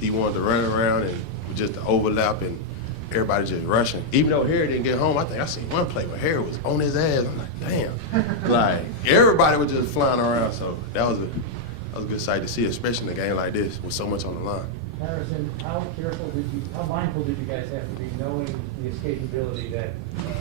he wanted to run around and just the overlap and everybody just rushing. Even though Harry didn't get home, I think I seen one play where Harry was on his ass. I'm like, damn. Like, everybody was just flying around. So that was a good sight to see, especially in a game like this with so much on the line. Harrison, how mindful did you guys have to be knowing the escapability that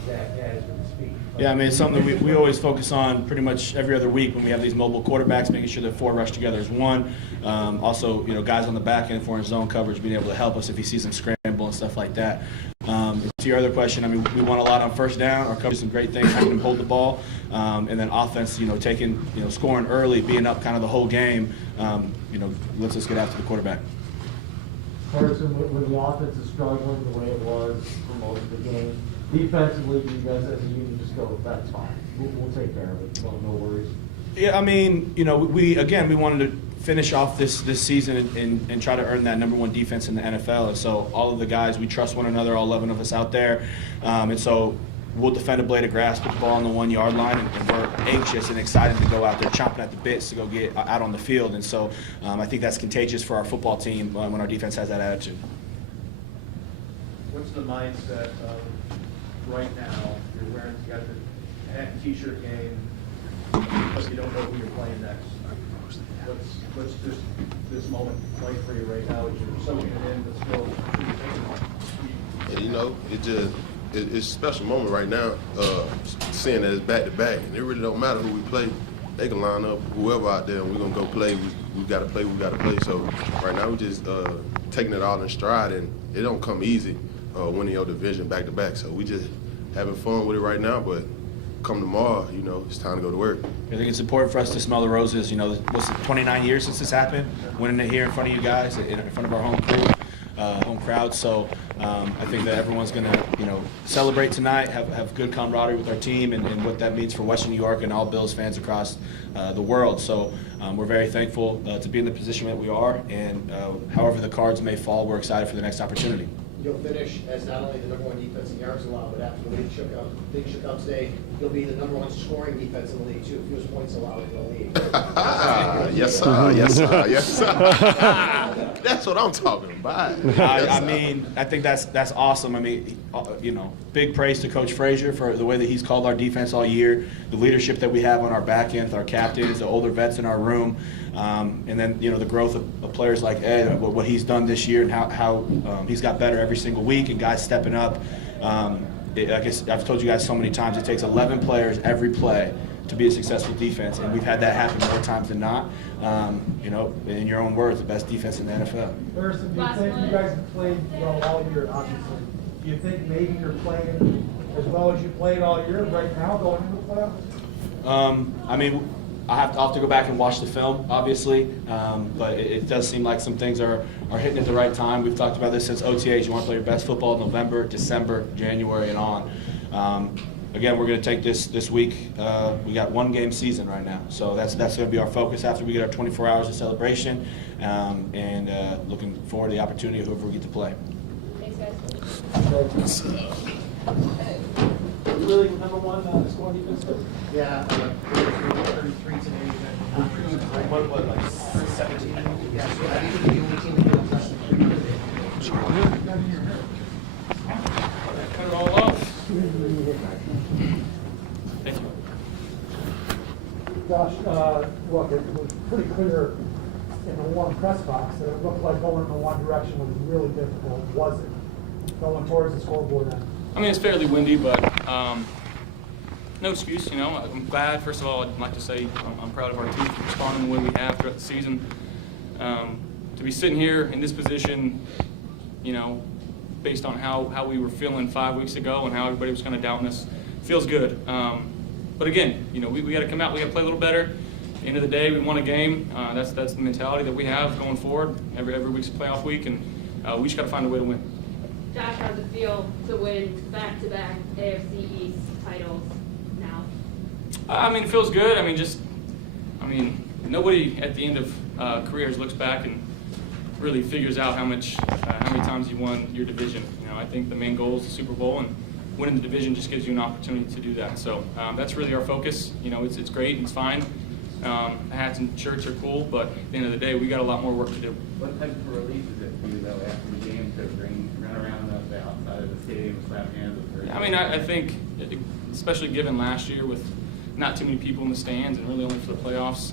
Zach has with his feet? Yeah, I mean, it's something that we always focus on pretty much every other week when we have these mobile quarterbacks, making sure that four rush together as one. Also, guys on the back end for his zone coverage being able to help us if he sees him scramble and stuff like that. To your other question, I mean, we won a lot on first down. Our coach did some great things, having him hold the ball, and then offense, taking, scoring early, being up kind of the whole game, lets us get after the quarterback. Harrison, when the offense is struggling the way it was for most of the game, defensively, you guys as a unit just go, that's fine. We'll take care of it. No worries. Yeah, I mean, we wanted to finish off this season and try to earn that #1 defense in the NFL. And so all of the guys, we trust one another, all 11 of us out there. And so we'll defend a blade of grass, put the ball on the 1 yard line, and we're anxious and excited to go out there chomping at the bits to go get out on the field. And so I think that's contagious for our football team when our defense has that attitude. What's the mindset of right now? You're wearing, you got the t-shirt game, but you don't know who you're playing next. What's this moment like for you right now? As you're soaking it in, but still it's a special moment right now, seeing that it's back-to-back. And it really don't matter who we play. They can line up whoever out there, and we're going to go play. We got to play, So right now we're just taking it all in stride, and it don't come easy winning your division back-to-back. So we just having fun with it right now, but come tomorrow, it's time to go to work. I think it's important for us to smell the roses. What's it, 29 years since this happened? Winning it here in front of you guys, in front of our home crew. Home crowd, so I think that everyone's going to, celebrate tonight, have good camaraderie with our team, and what that means for Western New York and all Bills fans across the world. So we're very thankful to be in the position that we are, and however the cards may fall, we're excited for the next opportunity. You'll finish as not only the #1 defense in yards allowed, but after the league shook up today, you'll be the #1 scoring defense in the league too, fewest points allowed in the league. Yes, sir. Yes, sir. Yes, sir. That's what I'm talking about. I mean, I think that's awesome. I mean, big praise to Coach Frazier for the way that he's called our defense all year, the leadership that we have on our back end with our captains, the older vets in our room, and then the growth of players like Ed, what he's done this year, and how he's got better every single week, and guys stepping up. I guess I've told you guys so many times, it takes 11 players every play to be a successful defense, and we've had that happen more times than not. In your own words, the best defense in the NFL. Harrison, do you think you guys have played well all year, obviously? Do you think maybe you're playing as well as you played all year right now going into the playoffs? I mean, I'll have to go back and watch the film, obviously, but it does seem like some things are hitting at the right time. We've talked about this since OTAs. You want to play your best football in November, December, January, and on. Again, we're going to take this week. We got 1 game season right now, so that's going to be our focus after we get our 24 hours of celebration, and looking forward to the opportunity of whoever we get to play. Thanks, guys. Really #1 scoring defense? Yeah, 33 today. what like 17? Yeah, so I think we're the only team that gives less than 300. Cut it all off. Thank you. Josh, look, it was pretty clear in the one press box that it looked like going in the one direction was really difficult. Was it? Going towards the scoreboard end. I mean, it's fairly windy, but no excuse, I'm glad. First of all, I'd like to say I'm proud of our team for responding the way we have throughout the season. To be sitting here in this position, based on how we were feeling 5 weeks ago and how everybody was kind of doubting us, feels good. But again, we got to come out, we got to play a little better. At the end of the day, we won a game. That's the mentality that we have going forward. Every week's a playoff week, and we just got to find a way to win. Josh, how does it feel to win back-to-back AFC East titles now? I mean, it feels good. Nobody at the end of careers looks back and really figures out how many times you won your division. I think the main goal is the Super Bowl, and winning the division just gives you an opportunity to do that. So that's really our focus. It's great and it's fine. Hats and shirts are cool, but at the end of the day, we got a lot more work to do. What type of relief is it for you, though, after the game to run around the outside of the stadium, slap hands with her? I mean, I think, especially given last year with not too many people in the stands and really only for the playoffs,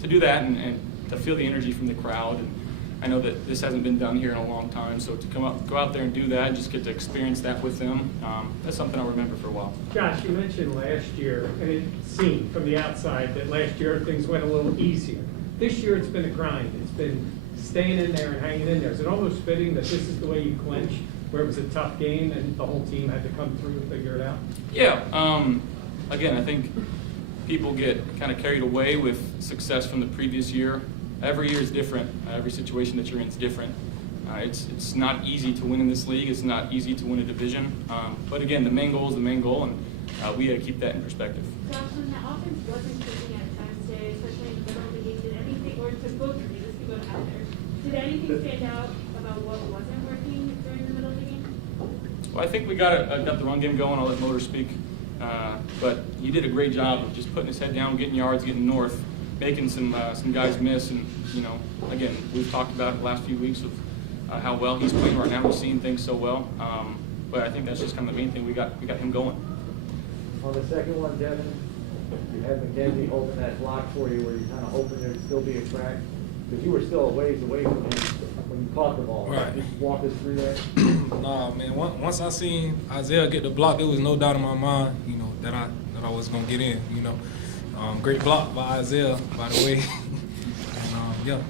to do that and to feel the energy from the crowd. And I know that this hasn't been done here in a long time, so to go out there and do that, just get to experience that with them, that's something I'll remember for a while. Josh, you mentioned last year, and it seemed from the outside that last year things went a little easier. This year it's been a grind. It's been staying in there and hanging in there. Is it almost fitting that this is the way you clinch, where it was a tough game and the whole team had to come through and figure it out? Yeah. Again, I think people get kind of carried away with success from the previous year. Every year is different. Every situation that you're in is different. It's not easy to win in this league. It's not easy to win a division. But again, the main goal is the main goal, and we got to keep that in perspective. Josh, when the offense wasn't clicking at times today, especially in the middle of the game, did anything, or to both of you, let's go out there, did anything stand out about what wasn't working during the middle of the game? Well, I think we got the run game going. I'll let Motor speak. But he did a great job of just putting his head down, getting yards, getting north, making some guys miss. And, you know, again, we've talked about it the last few weeks of how well he's playing right now. We're seeing things so well. But I think that's just kind of the main thing. We got him going. On the second one, Devin, you had McKenzie holding that block for you where you're kind of hoping there'd still be a crack, because you were still a ways away from him when you caught the ball. Right. Just walk us through that. Nah, man. Once I seen Isaiah get the block, there was no doubt in my mind, you know, that I was gonna get in. You know, great block by Isaiah, by the way. And yeah.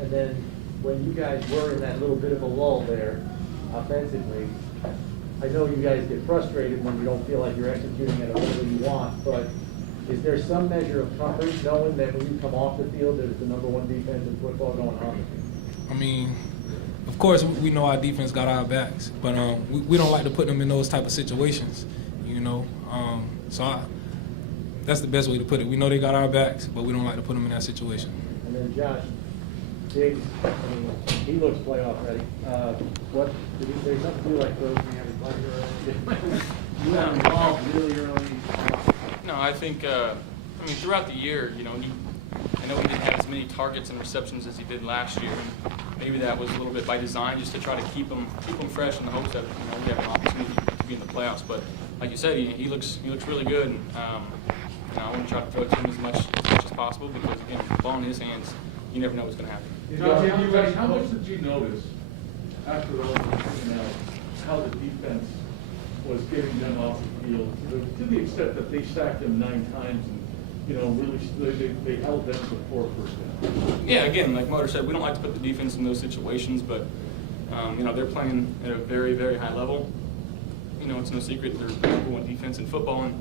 And then when you guys were in that little bit of a lull there, offensively, I know you guys get frustrated when you don't feel like you're executing at a level you want, but is there some measure of comfort knowing that when you come off the field, there's the number one defense in football going on? I mean, of course, we know our defense got our backs, but we don't like to put them in those type of situations, you know. That's the best way to put it. We know they got our backs, but we don't like to put them in that situation. And then Josh, Diggs, I mean, he looks playoff ready. What did he say something to you like those when you have a pleasure or anything? You got involved really early. No, I think, throughout the year, you know, I know he didn't have as many targets and receptions as he did last year, and maybe that was a little bit by design, just to try to keep him fresh in the hopes that, you know, we have an opportunity to be in the playoffs. But like you said, he looks really good, and I want to try to throw it to him as much as possible, because again, with the ball in his hands, you never know what's going to happen. How much did you notice after all the how the defense was getting them off the field to the extent that they sacked them 9 times and, you know, really they held them to 4 first downs? Yeah, again, like Motor said, we don't like to put the defense in those situations, but you know, they're playing at a very, very high level. You know, it's no secret they're the number one defense in football, and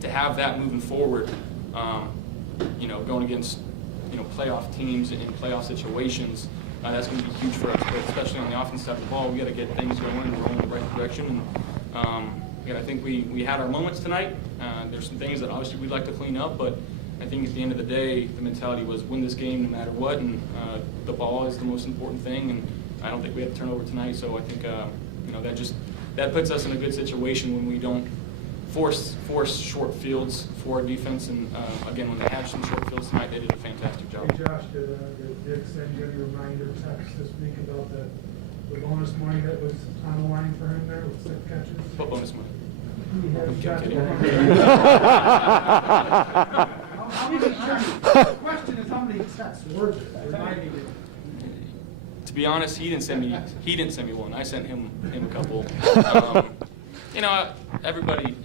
to have that moving forward, you know, going against, you know, playoff teams in playoff situations, that's going to be huge for us. But especially on the offensive side of the ball, we got to get things going and roll in the right direction. And again, I think we had our moments tonight. There's some things that obviously we'd like to clean up, but I think at the end of the day, the mentality was win this game no matter what, and the ball is the most important thing. And I don't think we had a turnover tonight, so I think you know, that puts us in a good situation when we don't force short fields for our defense. And again, when they had some short fields tonight, they did a fantastic job. Hey Josh, did Dick send you any reminder text this week about the bonus money that was on the line for him there with 6 catches? What bonus money? He has I'm got kidding. the question is how many texts were there reminding you? To be honest, he didn't send me one. I sent him a couple. You know, everybody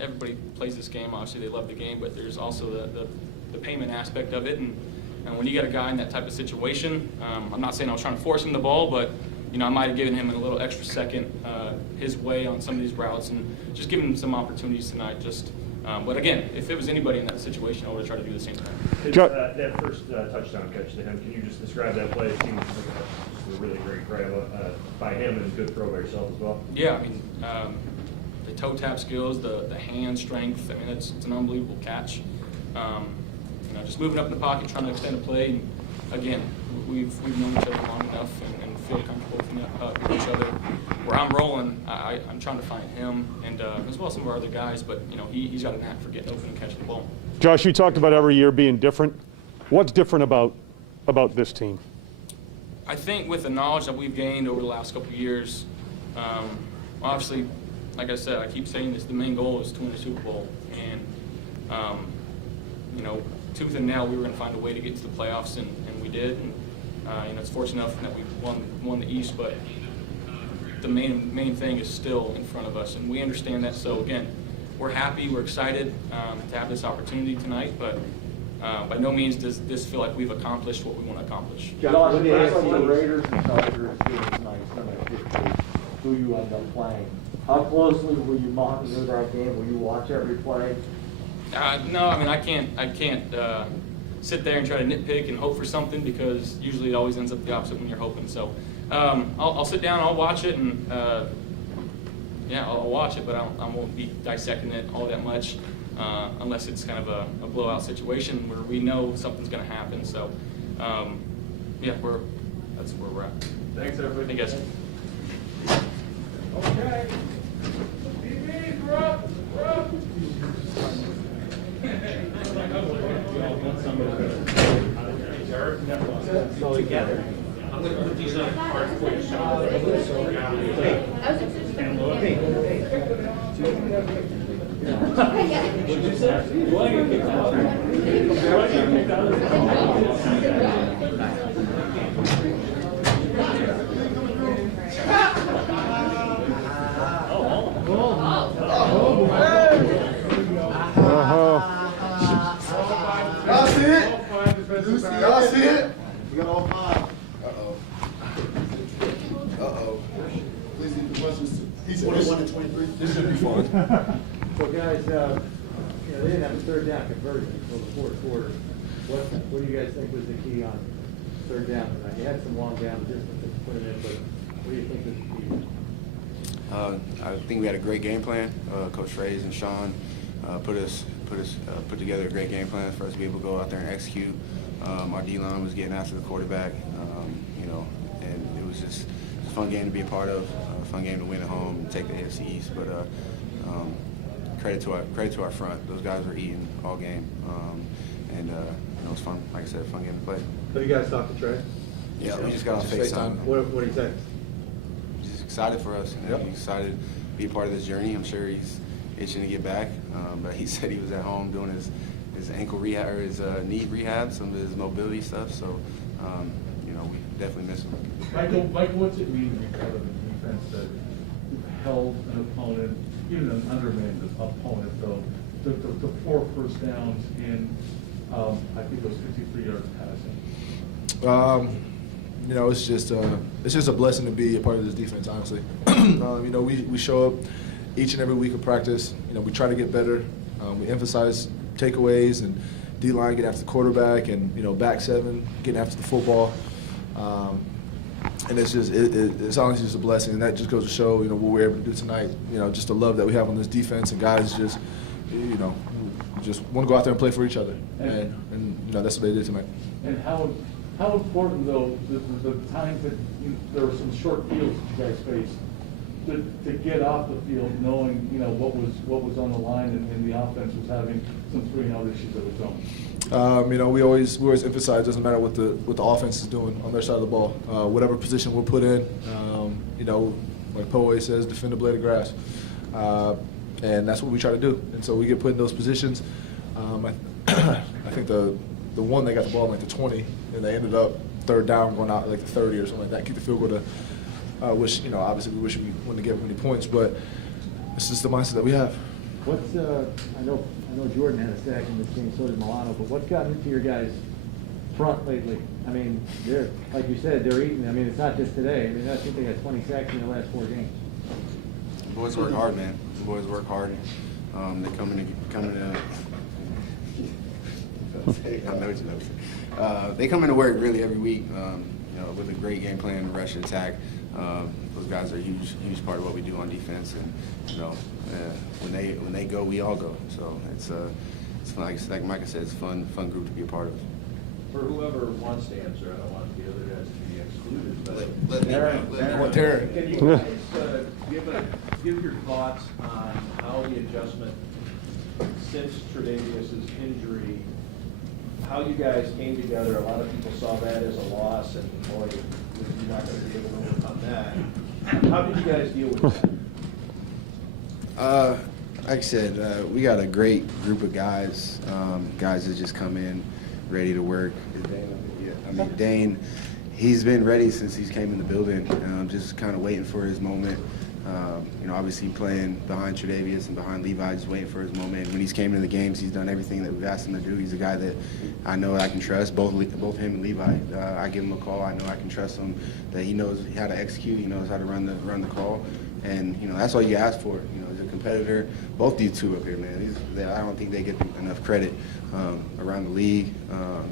plays this game. Obviously, they love the game, but there's also the payment aspect of it. And when you got a guy in that type of situation, I'm not saying I was trying to force him the ball, but you know, I might have given him a little extra second his way on some of these routes, and just giving him some opportunities tonight. But again, if it was anybody in that situation, I would have tried to do the same thing. That first touchdown catch to him, can you just describe that play? It seems like just a really great grab by him, and a good throw by yourself as well. Yeah, I mean, the toe tap skills, the hand strength. I mean, it's an unbelievable catch. You know, just moving up in the pocket, trying to extend a play. And again, we've known each other long enough and feel comfortable with each other. Where I'm rolling, I'm trying to find him and and as well as some of our other guys. But he's got a knack for getting open and catching the ball. Josh, you talked about every year being different. What's different about this team? I think with the knowledge that we've gained over the last couple of years, obviously, like I said, I keep saying this, the main goal is to win the Super Bowl. And, tooth and nail, we were going to find a way to get to the playoffs, and we did. And, it's fortunate enough that we won the East, but the main thing is still in front of us, and we understand that. So, again, we're happy, we're excited to have this opportunity tonight, but by no means does this feel like we've accomplished what we want to accomplish. Josh, it looks like the Raiders and Chargers game tonight is going to dictate who you end up playing. How closely will you monitor that game? Will you watch every play? No, I mean I can't sit there and try to nitpick and hope for something, because usually it always ends up the opposite when you're hoping. So I'll sit down, I'll watch it, and I'll watch it, but I won't be dissecting it all that much unless it's kind of a blowout situation where we know something's going to happen. So that's where we're at. Thanks, everybody. I guess. Okay. TVs, we're up. So together. I was Y'all see it? Y'all see it? We got all five. Please leave the questions. He's 21 and 23. This should be fun. So guys, they didn't have a third down conversion until the fourth quarter. What do you guys think was the key on third down tonight? You had some long down distance to put it in, but what do you think was the key? I think we had a great game plan. Coach Fraze and Sean put together a great game plan for us to be able to go out there and execute. Our D-line was getting after the quarterback, and it was just a fun game to be a part of, a fun game to win at home and take the AFC East. But credit to our front. Those guys were eating all game, and it was fun. Like I said, a fun game to play. Have you guys talked to Trey? Yeah, we just got on FaceTime. What do you think? Just excited for us. He's excited to be a part of this journey. I'm sure he's itching to get back, but he said he was at home doing his ankle rehab or his knee rehab, some of his mobility stuff. So, we definitely miss him. Michael, what's it mean to be part of a defense that held an opponent, even an undermanned opponent, though, to 4 first downs and I think it was 53 yards passing? It's just a blessing to be a part of this defense, honestly. We show up each and every week of practice. We try to get better. We emphasize takeaways and D-line getting after the quarterback, and back seven getting after the football. And it's honestly just a blessing, and that just goes to show what we're able to do tonight. Just the love that we have on this defense, and guys just want to go out there and play for each other, and that's what they did tonight. And how important, though, the times that there were some short fields that you guys faced, to get off the field knowing what was on the line, and the offense was having some 3-and-out issues of its own. We always emphasize, doesn't matter what the offense is doing on their side of the ball, whatever position we're put in. Like Poe always says, defend the blade of grass, and that's what we try to do. And so we get put in those positions. I think the one they got the ball in like the 20, and they ended up third down going out like the 30 or something like that. Kick the field goal to. Which obviously we wish we wouldn't have given any points, but it's just the mindset that we have. What's I know Jordan had a sack in this game, so did Milano, but what's gotten into your guys' front lately? I mean, they're, like you said, they're eating. I mean, it's not just today. I mean, I think they got 20 sacks in the last 4 games. The boys work hard, man. The boys work hard. They come in. I know what you know. They come into work really every week. With a great game plan, rush and attack. Those guys are a huge part of what we do on defense, and when they go, we all go. So it's like Micah said, it's a fun group to be a part of. For whoever wants to answer, I don't want the other guys to be excluded, but Let Terry. can you guys give But give your thoughts on how the adjustment since Tre'Davious' injury, how you guys came together. A lot of people saw that as a loss, and boy, you're not going to be able to overcome that. How did you guys deal with that? Like I said, we got a great group of guys, guys that just come in ready to work. Dane, he's been ready since he's came in the building, just kind of waiting for his moment. Obviously playing behind Tre'Davious and behind Levi, just waiting for his moment. When he's came into the games, he's done everything that we've asked him to do. He's a guy that I know I can trust, both him and Levi. I give him a call. I know I can trust him, that he knows how to execute, he knows how to run the call. And, that's all you ask for, as a competitor. Both these two up here, man, I don't think they get enough credit around the league.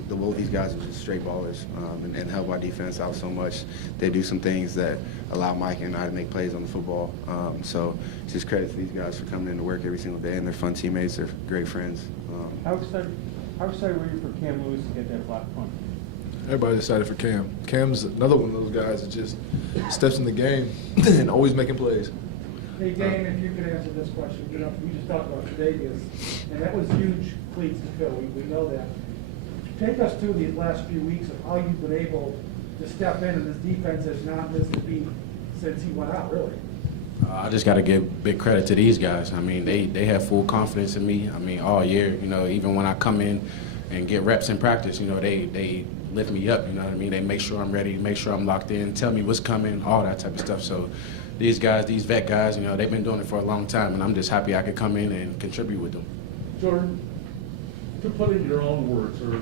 Both these guys are just straight ballers and help our defense out so much. They do some things that allow Mike and I to make plays on the football. So just credit to these guys for coming into work every single day, and they're fun teammates. They're great friends. How excited were you for Cam Lewis to get that block punt? Everybody's excited for Cam. Cam's another one of those guys that just steps in the game and always making plays. Hey, Dane, if you could answer this question. We just talked about Tre'Davious, and that was huge cleats to fill. We know that. Take us through these last few weeks of how you've been able to step in, and this defense has not missed a beat since he went out, really. I just got to give big credit to these guys. I mean, they have full confidence in me. I mean, all year, even when I come in and get reps in practice, they lift me up, you know what I mean? They make sure I'm ready, make sure I'm locked in, tell me what's coming, all that type of stuff. So these guys, these vet guys, they've been doing it for a long time, and I'm just happy I could come in and contribute with them. Jordan, to put in your own words, or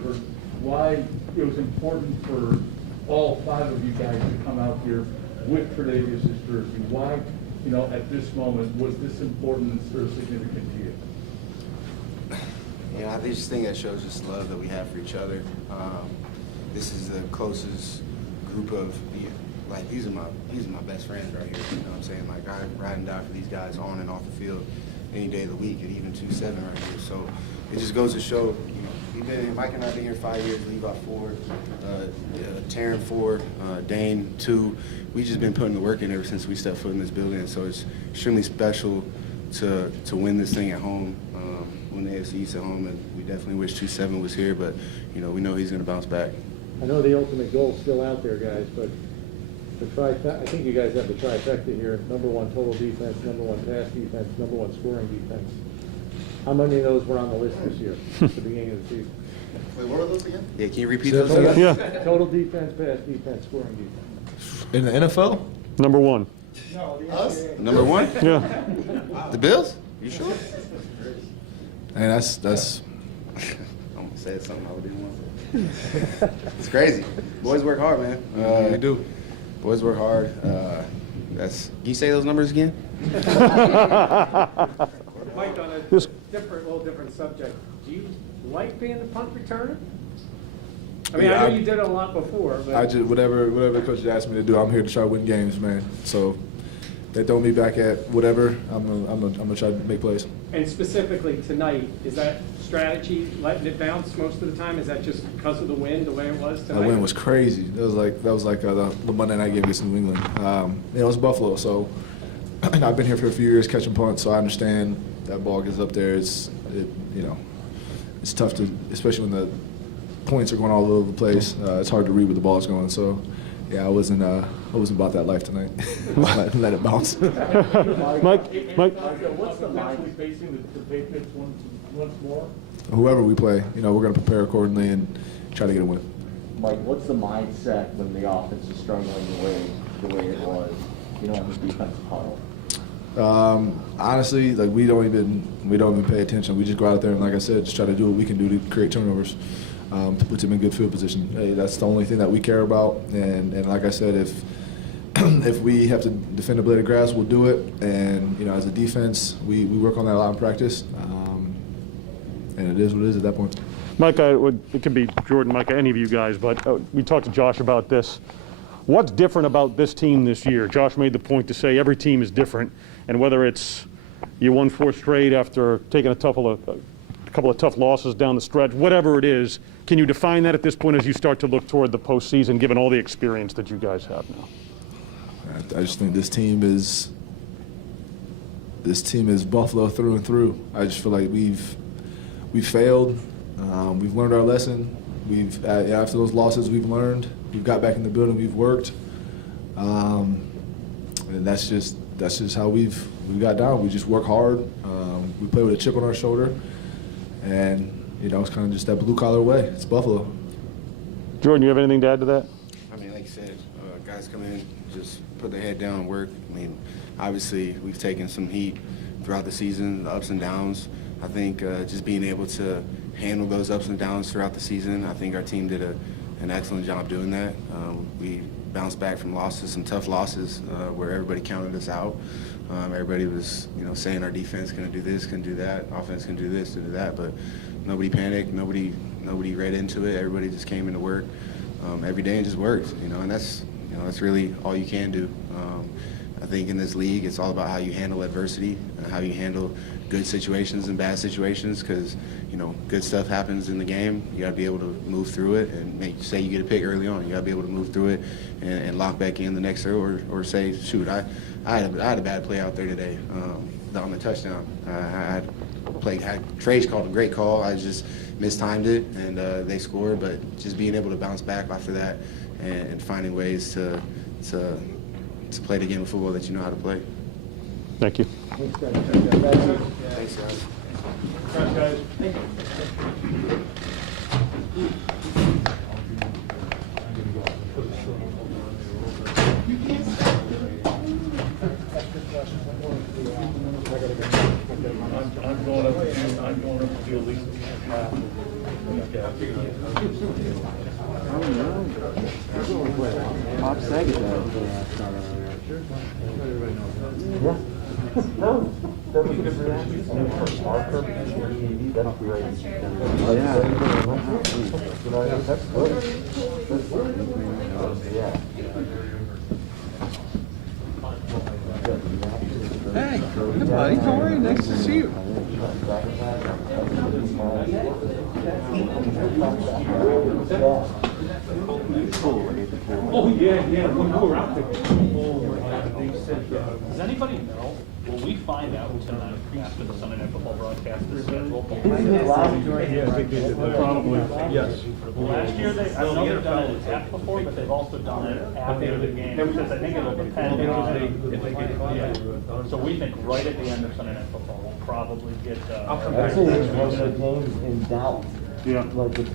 why it was important for all 5 of you guys to come out here with Tre'Davious' jersey, why, at this moment, was this important and sort of significant to you? I just think that shows us love that we have for each other. This is the closest group of, these are my best friends right here. You know what I'm saying? Like, I ride and die for these guys on and off the field any day of the week, and even 2-7 right here. So it just goes to show, Mike and I have been here 5 years, Levi 4, Taryn 4, Dane 2. We've just been putting the work in ever since we stepped foot in this building. So it's extremely special to win this thing at home, win the AFC East at home, and we definitely wish 2-7 was here, but we know he's going to bounce back. I know the ultimate goal's still out there, guys, but I think you guys have the trifecta here. Number 1 total defense, number 1 pass defense, number 1 scoring defense. How many of those were on the list this year at the beginning of the season? Wait, what are those again? Yeah, can you repeat those again? Yeah. Total defense, pass defense, scoring defense. In the NFL? Number 1. No, the Us? NBA. Number 1? Yeah. The Bills? You sure? And that's I'm going to say something I didn't want to say. It's crazy. Boys work hard, man. They do. Boys work hard. Can you say those numbers again? Mike, on a little different subject, do you like being the punt returner? I mean, I know you did it a lot before, but I just whatever the coach asked me to do, I'm here to try to win games, man. So they throw me back at whatever, I'm gonna try to make plays. And specifically tonight, is that strategy letting it bounce most of the time? Is that just because of the wind, the way it was tonight? The wind was crazy. That was like the Monday night game against New England. It was Buffalo, so I've been here for a few years catching punts, so I understand that ball gets up there. It's tough to, especially when the points are going all over the place. It's hard to read where the ball's going. So, yeah, I wasn't about that life tonight. Let it bounce. Mike. What's the mentally facing the Patriots once more? Whoever we play, we're going to prepare accordingly and try to get a win. Mike, what's the mindset when the offense is struggling the way it was, in the defensive huddle? Honestly, we don't even pay attention. We just go out there and, like I said, just try to do what we can do to create turnovers, to put them in good field position. Hey, that's the only thing that we care about. And like I said, if we have to defend a blade of grass, we'll do it. And as a defense, we work on that a lot in practice. And it is what it is at that point. Micah, it could be Jordan, Micah, any of you guys, but we talked to Josh about this. What's different about this team this year? Josh made the point to say every team is different, and whether it's you won 4 straight after taking a couple of tough losses down the stretch, whatever it is, can you define that at this point as you start to look toward the postseason, given all the experience that you guys have now? I just think this team is this team is Buffalo through and through. I just feel like we've failed. We've learned our lesson. After those losses, we've learned. We've got back in the building. We've worked, and that's just how we've got down. We just work hard. We play with a chip on our shoulder, and it's kind of just that blue collar way. It's Buffalo. Jordan, you have anything to add to that? I mean, like you said, guys come in, just put their head down and work. I mean, obviously, we've taken some heat throughout the season, the ups and downs. I think just being able to handle those ups and downs throughout the season, I think our team did an excellent job doing that. We bounced back from losses, some tough losses where everybody counted us out. Everybody was, saying our defense can do this, can do that, offense can do this, can do that, but nobody panicked, nobody read into it. Everybody just came into work every day and just worked, and that's really all you can do. I think in this league, it's all about how you handle adversity and how you handle good situations and bad situations, because good stuff happens in the game. You got to be able to move through it, and say you get a pick early on, you got to be able to move through it and lock back in the next throw, or say, shoot, I had a bad play out there today on the touchdown. I had Trey's called a great call. I just mistimed it, and they scored. But just being able to bounce back after that and finding ways to play the game of football that you know how to play. Thank you. Thanks, guys. Thanks, guys. I'm going up to do at least half. Bob Saget yeah. No, that was a good reaction. For our purposes, that's great. Yeah. That's good. Yeah. Hey, hey buddy, how are you? Nice to see you. Oh, yeah, when we were out there. They said, does anybody know, will we find out tonight after the Sunday Night Football broadcast is scheduled? Probably, yes. Last year, I know they've done it at before, but they've also done it after the game, because I think it'll depend on, so we think right at the end of Sunday Night Football, we'll probably get, Actually, there's one of the games in doubt. Yeah. Like if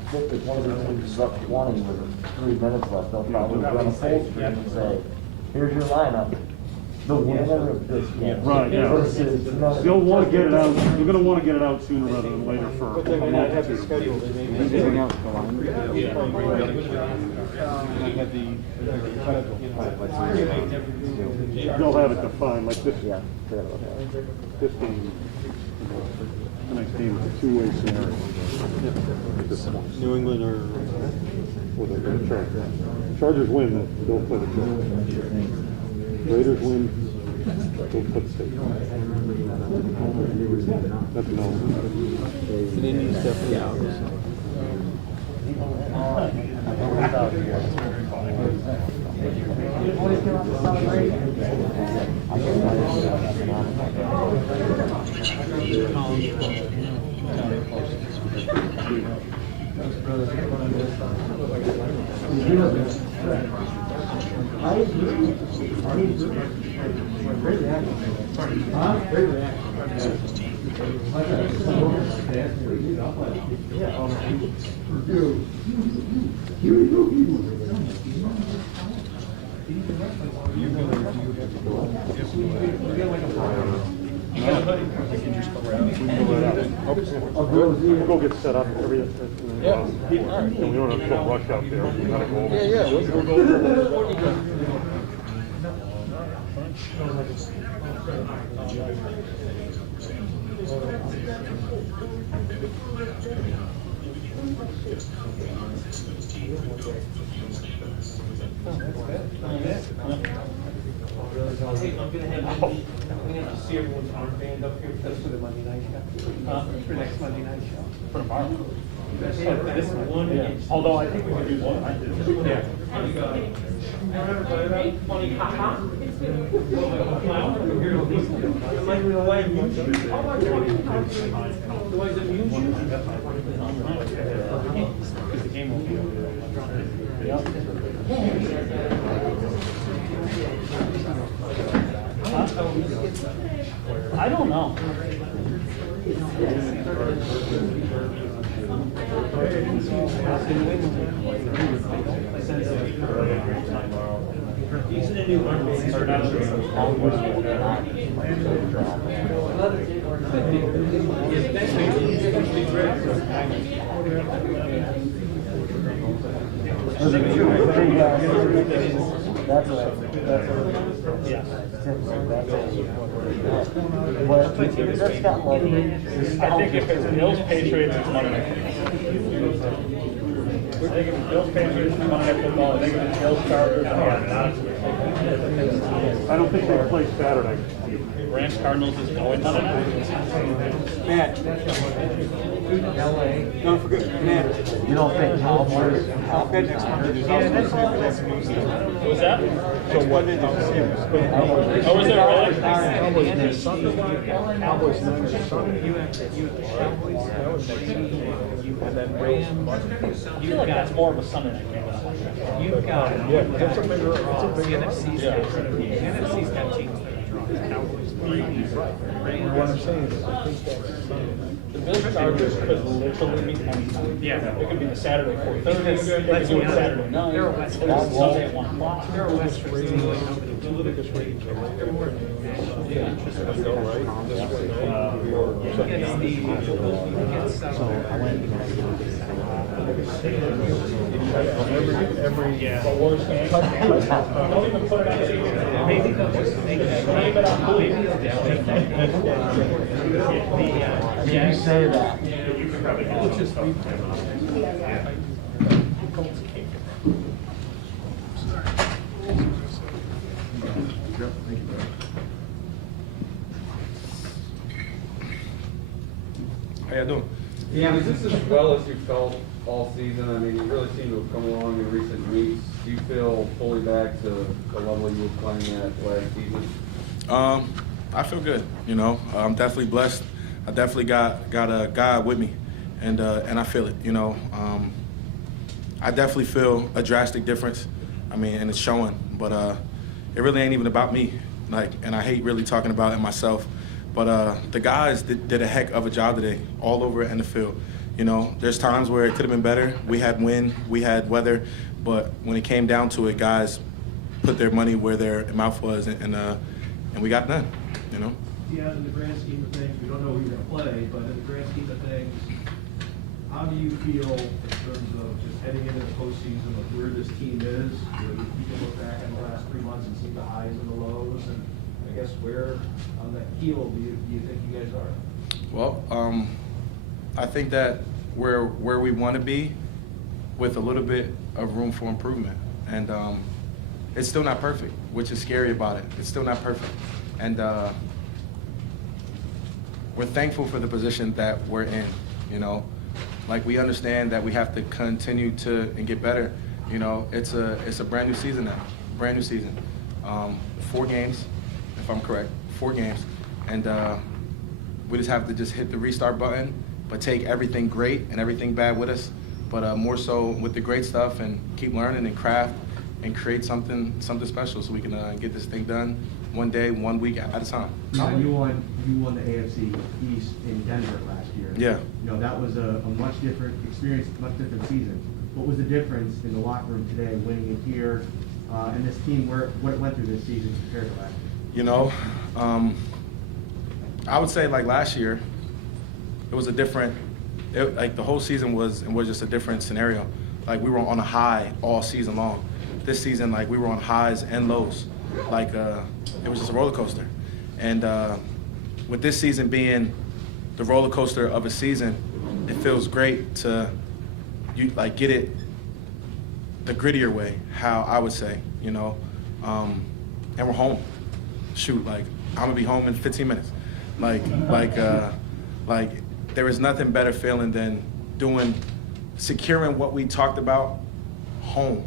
one of the teams is up 20 with 3 minutes left, they'll probably run a full screen and say, here's your lineup. The winner of this game. Right, yeah. They'll want to get it out, they're going to want to get it out sooner rather than later for. But they're gonna have the schedule. Anything else, go on. They'll have it defined like this. Yeah. This game, the next game is a two-way scenario. New England or the Chargers win, they'll play the Chargers. Raiders win, they'll put the state. That's no. We'll go get set up. Yeah. We don't have to go rush out there. We gotta go over. Yeah, we'll go over. I'm gonna have to see everyone's armband up here. That's for the Monday night show. For next Monday night show. For tomorrow. This one. Yeah. Although I think we could do one. Yeah. Funny, haha. I don't know. I think if it's Bills Patriots, it's Monday Night. I think if it's Bills Patriots, it's Monday Night Football. I think if it's Bills Chargers, I don't think they play Saturday. Rams Cardinals is going Monday night. Matt. Don't forget, Matt. You don't think Cowboys? I'll bet next Monday. What was that? So what? Oh, is it really? Cowboys Niners Sunday. And then Rams. I feel like that's more of a Sunday night game. You've got it's a bigger NFC's got teams that are drawn. Cowboys 3. Right. What I'm saying is I think that's Sunday. The Bills Chargers could literally be anytime. Yeah. It could be the Saturday 4:30. It could be Saturday night. They're a West Sunday at 1 o'clock. They're a West Don't even put it on TV. Maybe they'll just make it on You say that. You could probably do just How y'all doing? Yeah, is this as well as you felt all season? I mean, you really seem to have come along in recent weeks. Do you feel fully back to the level you were playing at last season? I feel good. You know, I'm definitely blessed. I definitely got a God with me, and I feel it. You know, I definitely feel a drastic difference. I mean, and it's showing. But it really ain't even about me. Like, and I hate really talking about it myself. But the guys did a heck of a job today, all over in the field. You know, there's times where it could have been better. We had wind, we had weather, but when it came down to it, guys put their money where their mouth was, and we got done. You know. Yeah, in the grand scheme of things, we don't know who you're going to play, but in the grand scheme of things, how do you feel in terms of just heading into the postseason of where this team is? You know, you can look back in the last 3 months and see the highs and the lows, and I guess where on that keel do you think you guys are? Well, I think that we're where we want to be, with a little bit of room for improvement, and it's still not perfect, which is scary about it. It's still not perfect, and we're thankful for the position that we're in. You know, like we understand that we have to continue to and get better. You know, it's a brand new season now, brand new season. 4 games, if I'm correct, 4 games, and we just have to just hit the restart button, but take everything great and everything bad with us, but more so with the great stuff, and keep learning and craft and create something special so we can get this thing done one day, 1 week at a time. You won the AFC East in Denver last year. Yeah. You know, that was a much different experience, much different season. What was the difference in the locker room today, winning it here, and this team, what it went through this season compared to last year? You know, I would say like last year, it was a different, like the whole season was just a different scenario. Like we were on a high all season long. This season, like we were on highs and lows. Like it was just a roller coaster. And with this season being the roller coaster of a season, it feels great to get it the grittier way, how I would say, you know. And we're home. Shoot, like I'm gonna be home in 15 minutes. Like there is nothing better feeling than securing what we talked about home,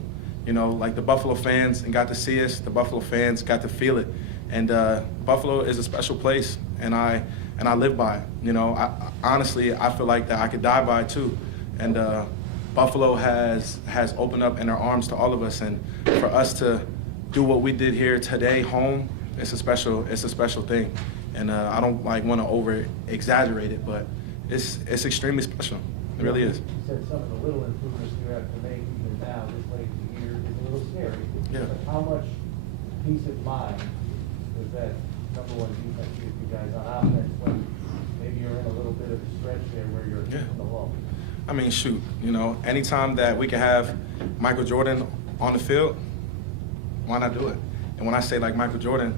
you know, like the Buffalo fans and got to see us. The Buffalo fans got to feel it. And Buffalo is a special place, and I live by it. You know, honestly, I feel like that I could die by it too. And Buffalo has opened up in their arms to all of us, and for us to do what we did here today, home, it's a special thing. And I don't like want to over exaggerate it, but it's extremely special. It really is. You said some of the little improvements you have to make even now, this late in the year, is a little scary. Yeah. But how much peace of mind does that number one defense give you guys on offense when maybe you're in a little bit of a stretch there where you're in the low? I mean, shoot, you know, anytime that we can have Michael Jordan on the field, why not do it? And when I say like Michael Jordan,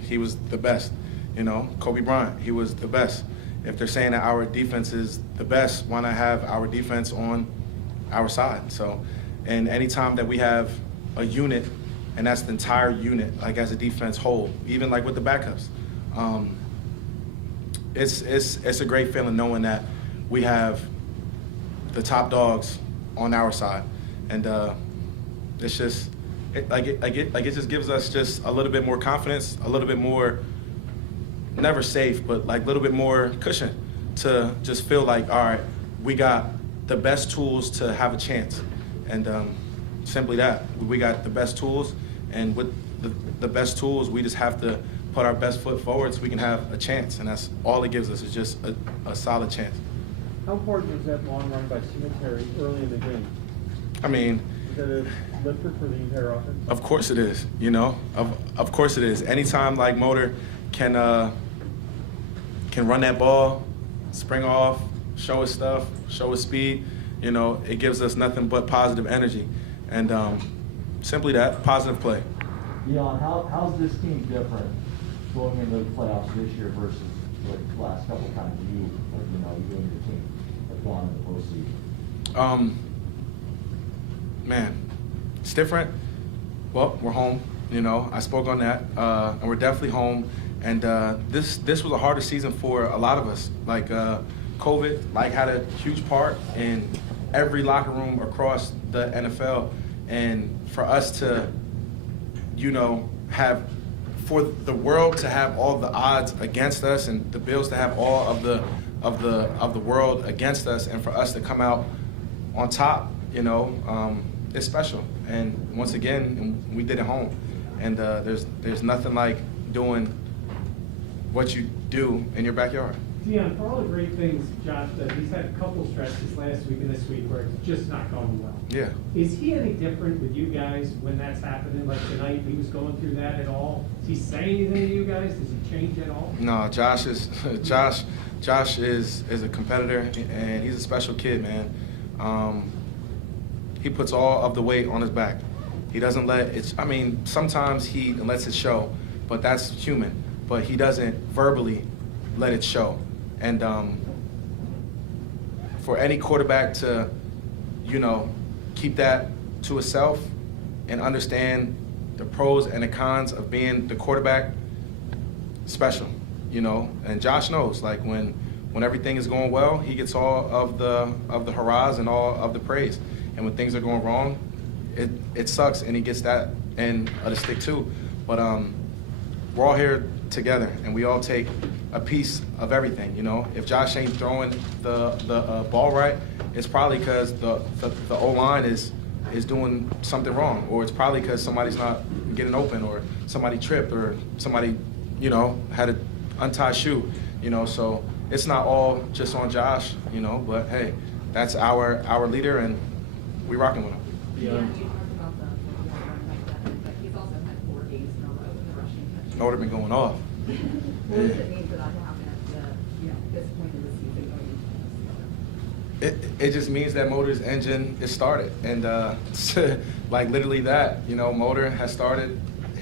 he was the best. You know, Kobe Bryant, he was the best. If they're saying that our defense is the best, why not have our defense on our side? So, and anytime that we have a unit, and that's the entire unit, like as a defense whole, even like with the backups, it's a great feeling knowing that we have the top dogs on our side, and it's just it just gives us just a little bit more confidence, a little bit more, never safe, but like a little bit more cushion to just feel like, all right, we got the best tools to have a chance, and simply that, we got the best tools, and with the best tools, we just have to put our best foot forward so we can have a chance, and that's all it gives us is just a solid chance. How important was that long run by Singletary early in the game? I mean, Is that a lifter for the entire offense? of course it is, you know, of course it is. Anytime like Motor can run that ball, spring off, show his stuff, show his speed, you know, it gives us nothing but positive energy. And simply that, positive play. Leon, how's this team different going into the playoffs this year versus like the last couple times you and your team have gone in the postseason? Man, it's different. Well, we're home, you know, I spoke on that, and we're definitely home. And this was a harder season for a lot of us. Like COVID, like had a huge part in every locker room across the NFL. And for us to, you know, for the world to have all the odds against us, and the Bills to have all of the world against us, and for us to come out on top, you know, it's special. And once again, we did it home. And there's nothing like doing what you do in your backyard. Dion, for all the great things Josh does, he's had a couple stretches last week and this week where it's just not going well. Yeah. Is he any different with you guys when that's happening? Like tonight, he was going through that at all? Does he say anything to you guys? Does he change at all? No, Josh is a competitor, and he's a special kid, man. He puts all of the weight on his back. He doesn't let it. I mean, sometimes he lets it show, but that's human. But he doesn't verbally let it show. And for any quarterback to, you know, keep that to himself and understand the pros and the cons of being the quarterback, special, you know. And Josh knows, like when everything is going well, he gets all of the hurrahs and all of the praise. And when things are going wrong, it sucks, and he gets that end of the stick too. But we're all here together, and we all take a piece of everything, you know. If Josh ain't throwing the ball right, it's probably because the O-line is doing something wrong, or it's probably because somebody's not getting open, or somebody tripped, or somebody, you know, had an untied shoe, you know. So it's not all just on Josh, you know, but hey, that's our leader, and we rocking with him. Yeah, you talked about the run like that, but he's also had 4 games in a row with the rushing touchdowns. Would have been going off. What does it mean for that to happen at this point in the season going into this? It just means that Motor's engine is started, and like literally that, you know, Motor has started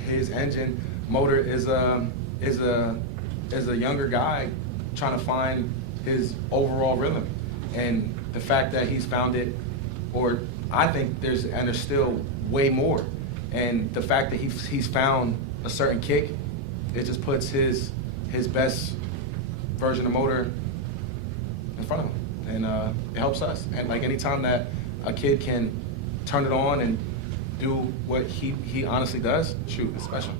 his engine. Motor is a younger guy trying to find his overall rhythm, and the fact that he's found it, or I think there's still way more, and the fact that he's found a certain kick, it just puts his best version of Motor in front of him, and it helps us. And like anytime that a kid can turn it on and do what he honestly does, shoot, it's special.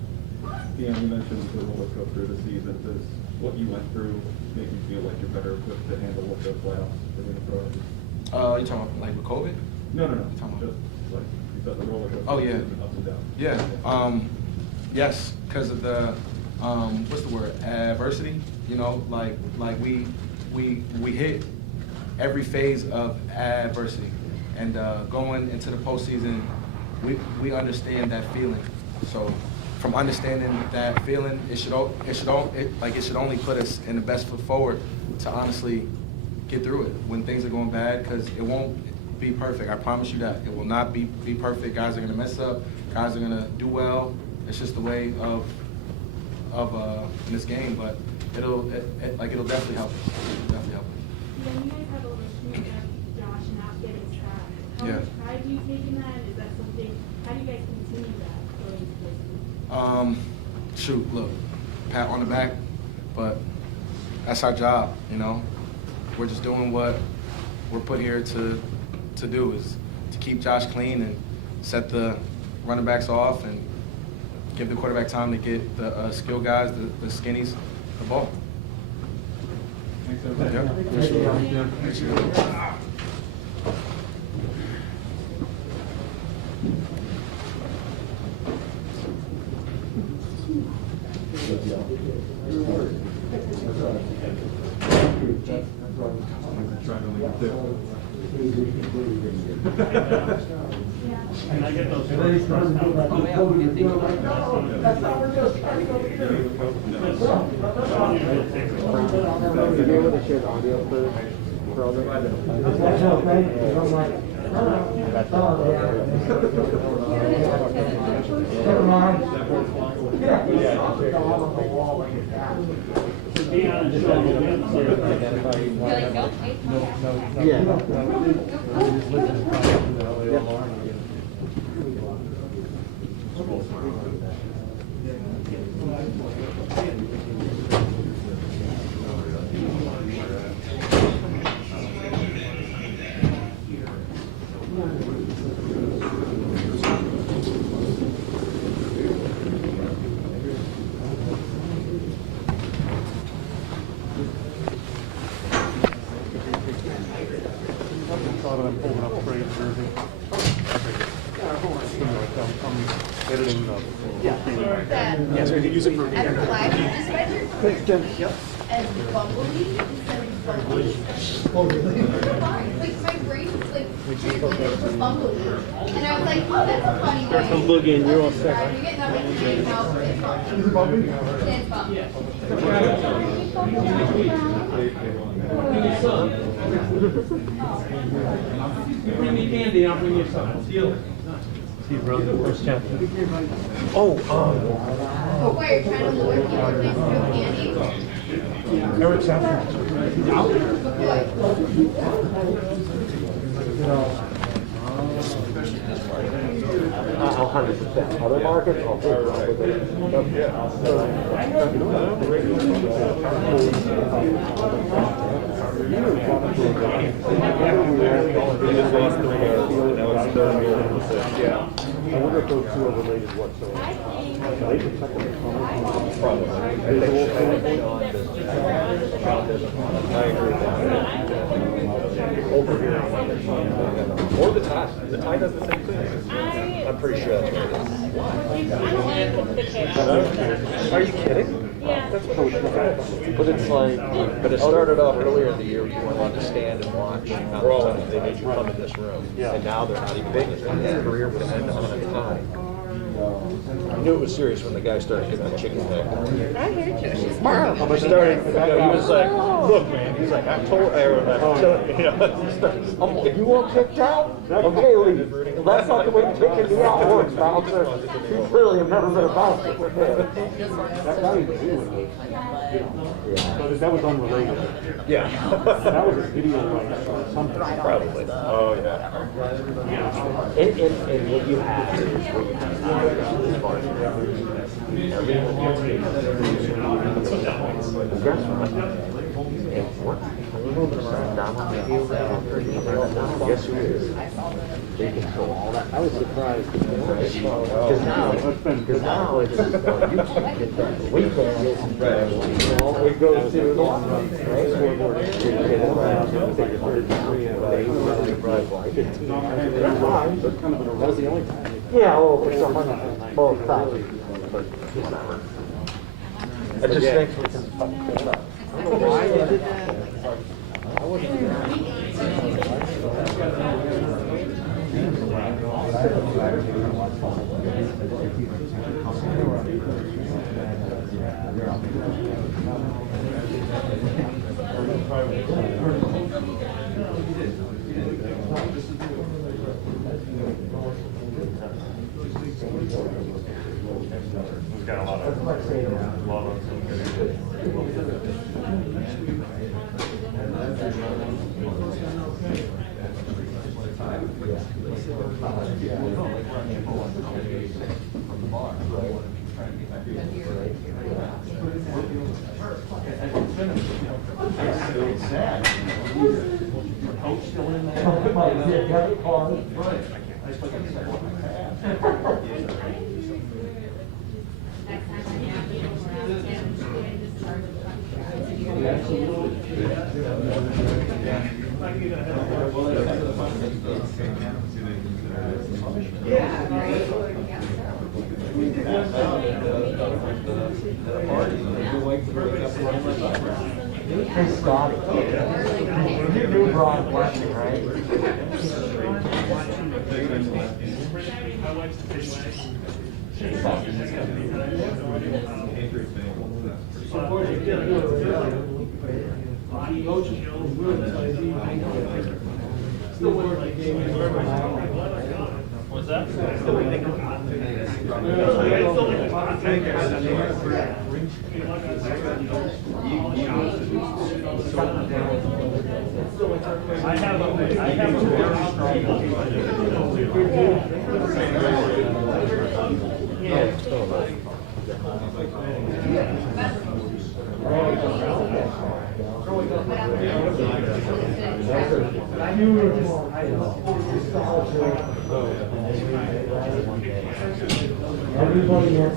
Yeah, you mentioned the roller coaster this season. Does what you went through make you feel like you're better equipped to handle what the playoffs are going to throw? You talking about like with COVID? No. Just like you said, the roller coaster. Oh yeah. Ups and downs. Yeah. Yes, because of the what's the word? Adversity. You know, like we hit every phase of adversity, and going into the postseason, we understand that feeling. So from understanding that feeling, it should only put us in the best foot forward to honestly get through it when things are going bad, because it won't be perfect. I promise you that. It will not be perfect. Guys are going to mess up. Guys are going to do well. It's just the way of this game, but it'll definitely help us. It'll definitely help us. Yeah, you guys have overcome Josh not getting sacked. How much pride do you take in that? Is that something? How do you guys continue that going into this? Shoot, look, pat on the back, but that's our job, you know. We're just doing what we're put here to do, is to keep Josh clean and set the running backs off and give the quarterback time to get the skill guys, the skinnies, the ball. Thanks, everybody. Yep. Thank you. Can I get those? That's not what we're just trying to go Editing the. Yes, we can use it for. As a flag, you just read your cards as bumblebee instead of bumblebee. Oh, really? Like my brain was like translated for bumblebee, and I was like, oh, that's a funny way. Some boogie and you're all set. You get nothing to do now. It's bumblebee. It's bumblebee. You bring me candy, I'll bring you some. Steal. Steve wrote the first chapter. Oh, Wait, you're trying to lure people to steal candy? Eric's after. I'll 100%. Other markets, I'll figure out with Yeah. I wonder if those two are related whatsoever. They can check them. Probably. I agree with that. Over here. Or the tie. The tie does the same thing. I'm pretty sure that's what it is. Are you kidding? Yeah. That's what but it's like, but it started off earlier in the year, you wanted to stand and watch. They made you come in this room. And now they're not even big. His career would end on a tie. I knew it was serious when the guy started getting that chicken neck. I heard you. He started, he was like, look, man, he's like, I'm telling you, you want kicked out? Okay, leave. That's not the way kicking me out works, bouncer. You clearly have never been a bouncer. That's not even doing it. So that was unrelated. Yeah. That was a video like something. Probably. Oh, yeah. And what you have is what you have. We're moving them around down on the field. Yes, we is. They control all that. I was surprised. Because now it's, you can't get that. We can't get some trash. We go to the right scoreboard. We get it around. Take a 33 and they run the bright light. That's the only time. Yeah, well, for someone, both sides. But he's not. I just think we can fucking pull it up. I don't know why they did that. I wasn't We've got a lot of It's sad. Coach still in there. Right. Hey, Scotty. You do broad question, right? What's that? I have a very Everybody has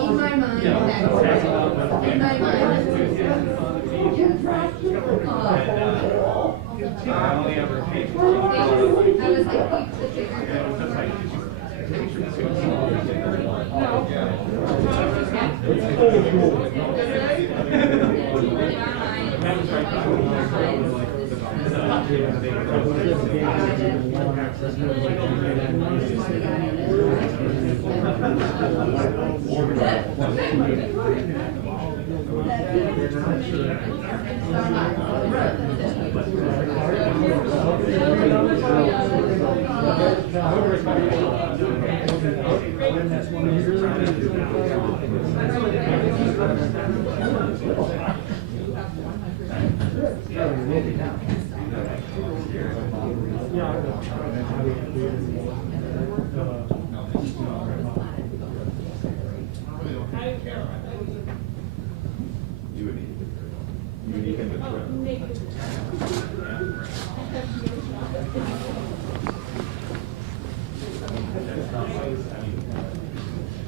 In my mind, in my mind, I was like, keep the figure.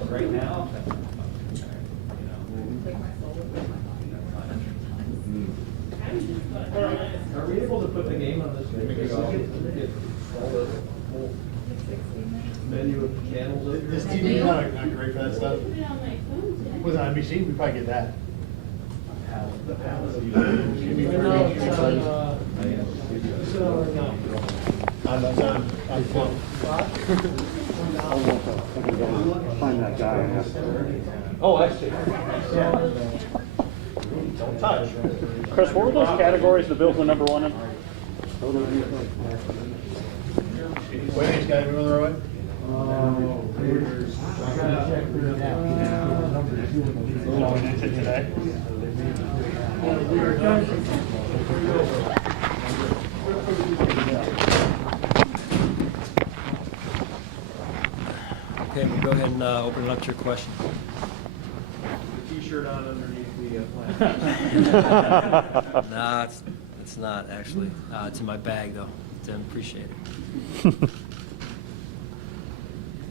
Right now. Are we able to put the game on this? All the whole menu of channels up here? This TV is not great for that stuff. Was it on NBC? We probably get that. The palace. Find that guy. Oh, I see. Yeah. Don't touch. Chris, what were those categories the Bills were number one in? Wait, these guys moving the right way? Today. Okay, we'll go ahead and open it up to your question. The T-shirt on underneath the flag. Nah, it's not actually. It's in my bag though. Tim, appreciate it.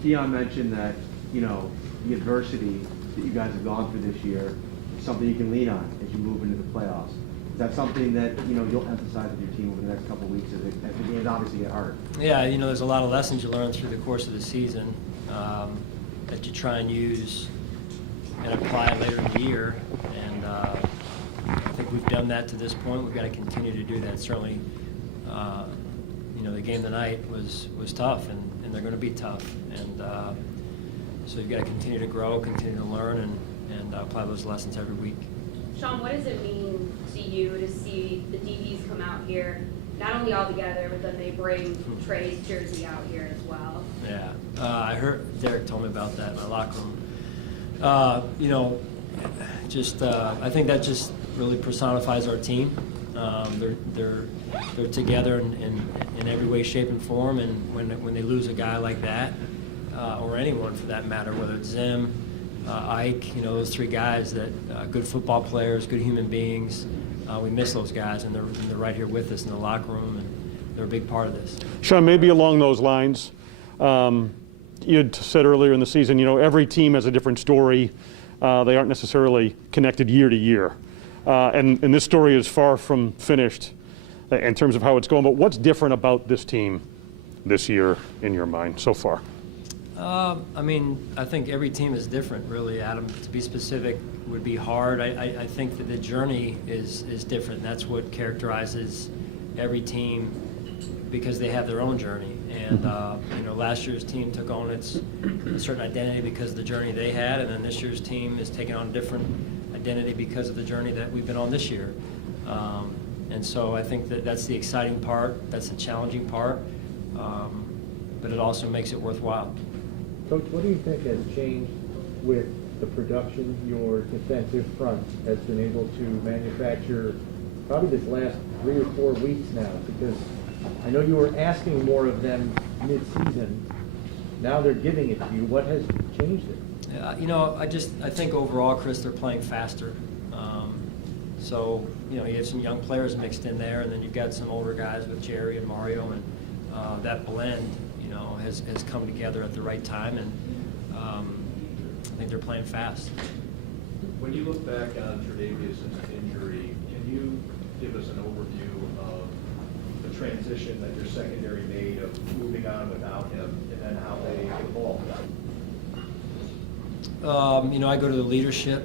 Dion mentioned that, you know, the adversity that you guys have gone through this year is something you can lean on as you move into the playoffs. Is that something that, you know, you'll emphasize with your team over the next couple of weeks as the games obviously get harder? Yeah, you know, there's a lot of lessons you learn through the course of the season that you try and use and apply later in the year. And I think we've done that to this point. We've got to continue to do that. Certainly, you know, the game tonight was tough, and they're going to be tough. And so you've got to continue to grow, continue to learn, and apply those lessons every week. Sean, what does it mean to you to see the DBs come out here, not only all together, but then they bring Trey's jersey out here as well? Yeah, I heard Derek told me about that in my locker room. You know, just I think that just really personifies our team. They're together in every way, shape, and form. And when they lose a guy like that, or anyone for that matter, whether it's Zim, Ike, you know, those three guys that good football players, good human beings. We miss those guys, and they're right here with us in the locker room, and they're a big part of this. Sean, maybe along those lines, you had said earlier in the season, you know, every team has a different story. They aren't necessarily connected year to year. And this story is far from finished in terms of how it's going. But what's different about this team this year in your mind so far? I mean, I think every team is different, really, Adam. To be specific would be hard. I think that the journey is different. That's what characterizes every team, because they have their own journey. And you know, last year's team took on a certain identity because of the journey they had, and then this year's team is taking on a different identity because of the journey that we've been on this year. And so I think that's the exciting part, that's the challenging part, but it also makes it worthwhile. Coach, what do you think has changed with the production your defensive front has been able to manufacture probably this last 3 or 4 weeks now? Because I know you were asking more of them mid-season. Now they're giving it to you. What has changed it? You know, I think overall, Chris, they're playing faster. So, you know, you have some young players mixed in there, and then you've got some older guys with Jerry and Mario, and that blend, you know, has come together at the right time, and I think they're playing fast. When you look back on Tre'Davious' injury, can you give us an overview of the transition that your secondary made of moving on without him, and then how they evolved? You know, I go to the leadership,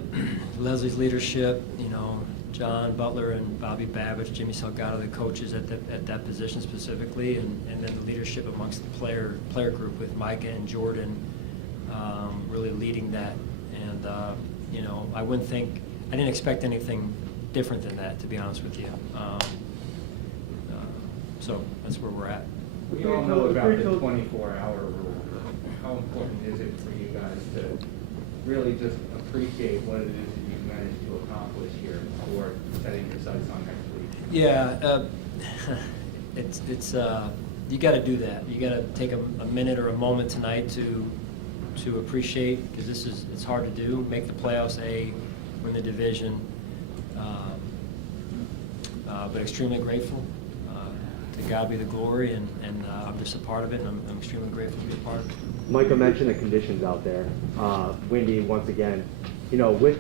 Leslie's leadership, you know, John Butler and Bobby Babbage, Jimmy Salgado, the coaches at that position specifically, and then the leadership amongst the player group with Micah and Jordan, really leading that. And, you know, I didn't expect anything different than that, to be honest with you. So that's where we're at. We all know about the 24-hour rule. How important is it for you guys to really just appreciate what it is that you've managed to accomplish here before setting your sights on next week? Yeah, it's you got to do that. You got to take a minute or a moment tonight to appreciate, because it's hard to do. Make the playoffs, win the division, but extremely grateful. To God be the glory, and I'm just a part of it, and I'm extremely grateful to be a part of it. Michael mentioned the conditions out there. Windy once again. We're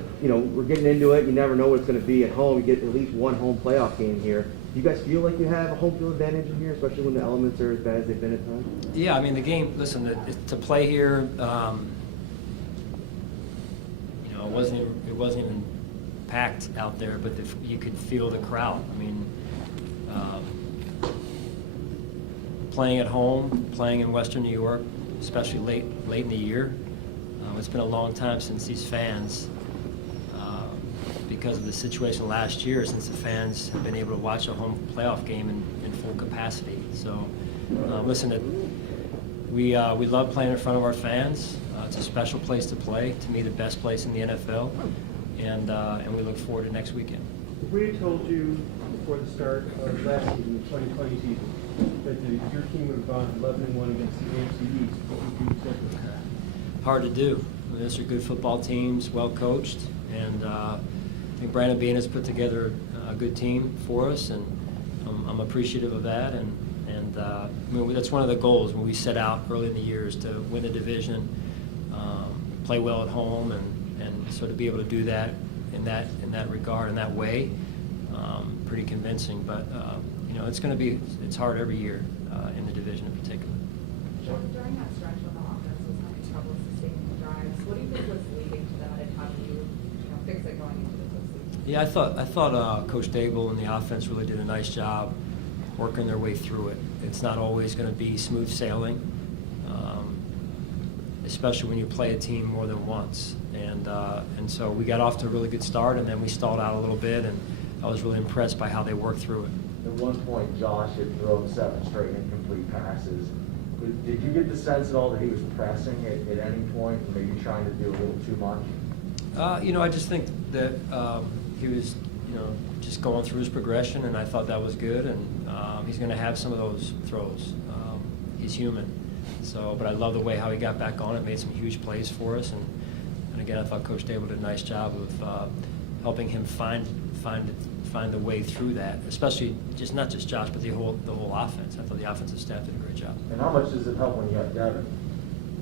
getting into it. You never know what it's going to be at home. You get at least one home playoff game here. Do you guys feel like you have a home field advantage in here, especially when the elements are as bad as they've been at times? Yeah, I mean the game. Listen, to play here, it wasn't even packed out there, but you could feel the crowd. I mean. Playing at home, playing in Western New York, especially late in the year. It's been a long time since these fans, because of the situation last year, since the fans have been able to watch a home playoff game in full capacity. So, listen, we love playing in front of our fans. It's a special place to play. To me, the best place in the NFL, and we look forward to next weekend. If we had told you before the start of last season, the 2020 season, that your team would have gone 11-1 against the AFC East, what would you say to that? Hard to do. I mean, those are good football teams, well coached, and I think Brandon Bean has put together a good team for us, and I'm appreciative of that. And I mean, that's one of the goals when we set out early in the year is to win the division, play well at home, and sort of be able to do that in that regard, in that way. Pretty convincing, but it's hard every year in the division in particular. During that stretch when the offense was having trouble sustaining the drives, what do you think was leading to that, and how do you fix it going into the postseason? Yeah, I thought Coach Dable and the offense really did a nice job working their way through it. It's not always going to be smooth sailing, especially when you play a team more than once. And so we got off to a really good start, and then we stalled out a little bit, and I was really impressed by how they worked through it. At one point, Josh had thrown 7 straight incomplete passes. Did you get the sense at all that he was pressing at any point, maybe trying to do a little too much? I just think that he was, just going through his progression, and I thought that was good. And he's going to have some of those throws. He's human. So, but I love the way how he got back on it, made some huge plays for us, and again, I thought Coach Dable did a nice job of helping him find the way through that, especially not just Josh, but the whole offense. I thought the offensive staff did a great job. And how much does it help when you have Devin?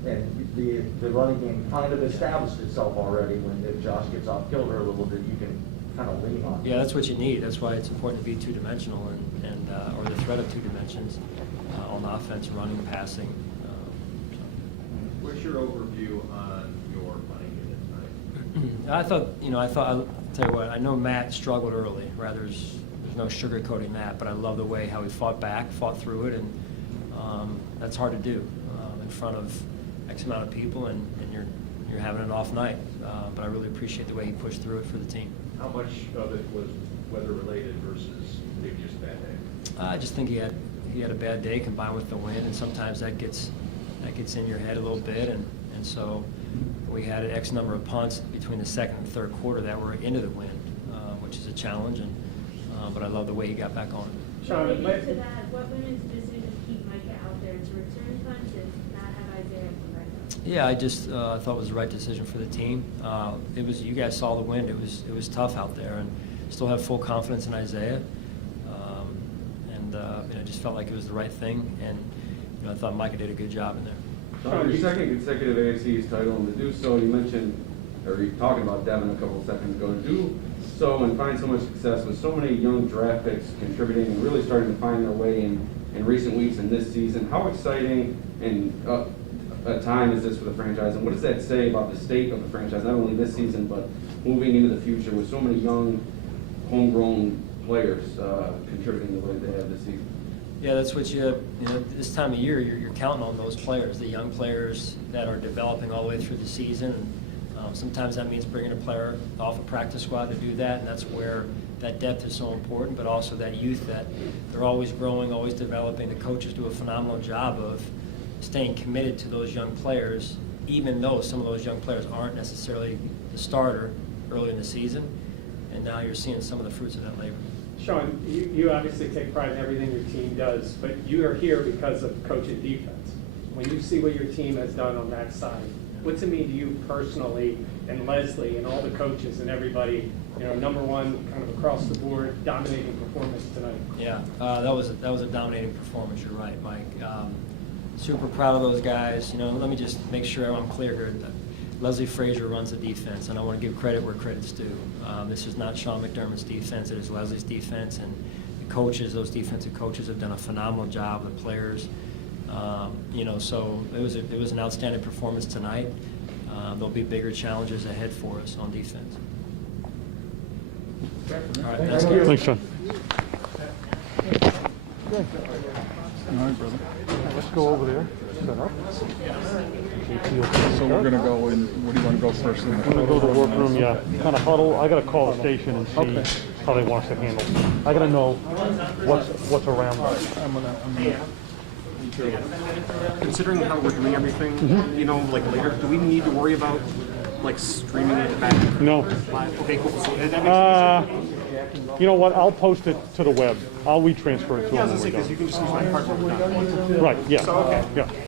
And the running game kind of established itself already. When if Josh gets off kilter a little bit, you can kind of lean on it. Yeah, that's what you need. That's why it's important to be two-dimensional or the threat of two dimensions on offense, running, passing. What's your overview on your running unit tonight? I'll tell you what, I know Matt struggled early, right? There's no sugarcoating that, but I love the way how he fought back, fought through it, and that's hard to do in front of X amount of people, and you're having an off night. But I really appreciate the way he pushed through it for the team. How much of it was weather-related versus maybe just a bad day? I just think he had a bad day combined with the wind, and sometimes that gets in your head a little bit, and so we had an X number of punts between the second and third quarter that were into the wind, which is a challenge, but I love the way he got back on it. Related to that, what went into the decision to keep Micah out there to return punts and not have Isaiah come back up? Yeah, I just thought it was the right decision for the team. You guys saw the wind. It was tough out there, and still have full confidence in Isaiah. I just felt like it was the right thing, and I thought Micah did a good job in there. Your second consecutive AFC East title, and to do so, you mentioned, or you were talking about Devin a couple of seconds ago, to do so and find so much success with so many young draft picks contributing and really starting to find their way in recent weeks and this season. How exciting and a time is this for the franchise, and what does that say about the state of the franchise, not only this season, but moving into the future with so many young, homegrown players contributing the way they have this season? Yeah, that's what you know, this time of year, you're counting on those players, the young players that are developing all the way through the season. And sometimes that means bringing a player off a practice squad to do that, and that's where that depth is so important, but also that youth that they're always growing, always developing. The coaches do a phenomenal job of staying committed to those young players, even though some of those young players aren't necessarily the starter early in the season. And now you're seeing some of the fruits of that labor. Sean, you obviously take pride in everything your team does, but you are here because of coaching defense. When you see what your team has done on that side, what's it mean to you personally, and Leslie and all the coaches and everybody, you know, number one kind of across the board, dominating performance tonight? Yeah, that was a dominating performance. You're right, Mike. Super proud of those guys. You know, let me just make sure I'm clear here. Leslie Frazier runs the defense, and I want to give credit where credit's due. This is not Sean McDermott's defense. It is Leslie's defense, and the coaches, those defensive coaches, have done a phenomenal job. The players, you know, so it was an outstanding performance tonight. There'll be bigger challenges ahead for us on defense. All right, Thanks, Sean. All right, brother. Let's go over there. Set up. So we're gonna go in, what do you wanna go first? I'm gonna go to the workroom, yeah. Kind of huddle. I gotta call the station and see how they want us to handle. I gotta know what's around. Considering how we're doing everything, you know, like later, do we need to worry about like streaming it back? No. Live? Okay, cool. So that makes sense. You know what? I'll post it to the web. I'll retransfer it to Yeah, I them was when gonna say, we're because you done. can just use my part when we're done. Right, yeah. So, okay. Yeah.